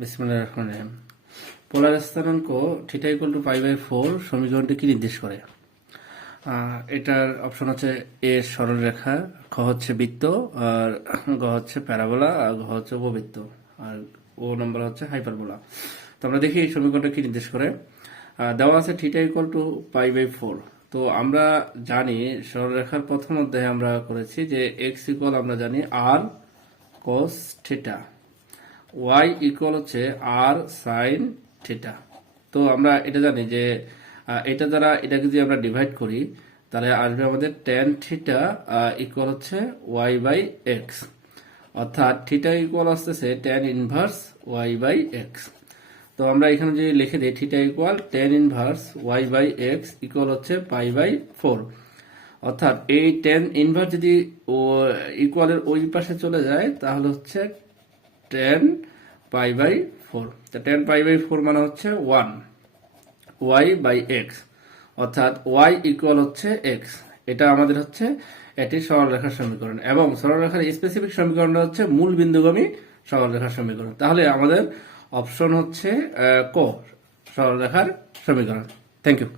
বিসমিল্লাহির রহমানির রহিম। পোলার স্থানাঙ্ক থিটা ইকুয়াল টু π/4 সমীকরণটি কি নির্দেশ করে? এটার অপশন হচ্ছে এ সরলরেখা, খ হচ্ছে বৃত্ত, আর গ হচ্ছে প্যারাবোলা, আর ঘ হচ্ছে উপবৃত্ত, আর ও নম্বর হচ্ছে হাইপারবোলা। তো আমরা দেখি এই সমীকরণটা কি নির্দেশ করে। দেওয়া আছে থিটা ইকুয়াল টু π/4। তো আমরা জানি সরলরেখার প্রথম অধ্যায়ে আমরা করেছি যে এক্স ইকুয়াল আমরা জানি আর cos থিটা, y ইকুয়াল হচ্ছে আর সাইন থিটা। তো আমরা এটা জানি যে এটা দ্বারা এটাকে যদি আমরা ডিভাইড করি তাহলে আসবে আমাদের tan থিটা ইকুয়াল হচ্ছে y/x, অর্থাৎ থিটা ইকুয়াল আসতেছে tan ইনভার্স y/x। তো আমরা এখানে যদি লিখে দিই theta equal tan inverse y/x equal হচ্ছে π/4, অর্থাৎ এই tan ইনভার্স যদি ইকুয়ালের ওই পাশে চলে যায় তাহলে হচ্ছে tan π/4। তো tan π/4 মানে হচ্ছে 1 y/x, অর্থাৎ y ইকুয়াল হচ্ছে x। এটা আমাদের হচ্ছে এটি সরলরেখার সমীকরণ, এবং সরলরেখার স্পেসিফিক সমীকরণটা হচ্ছে মূল বিন্দুগামী সরলরেখার সমীকরণ। তাহলে আমাদের অপশন হচ্ছে ক, সরলরেখার সমীকরণ। Thank you.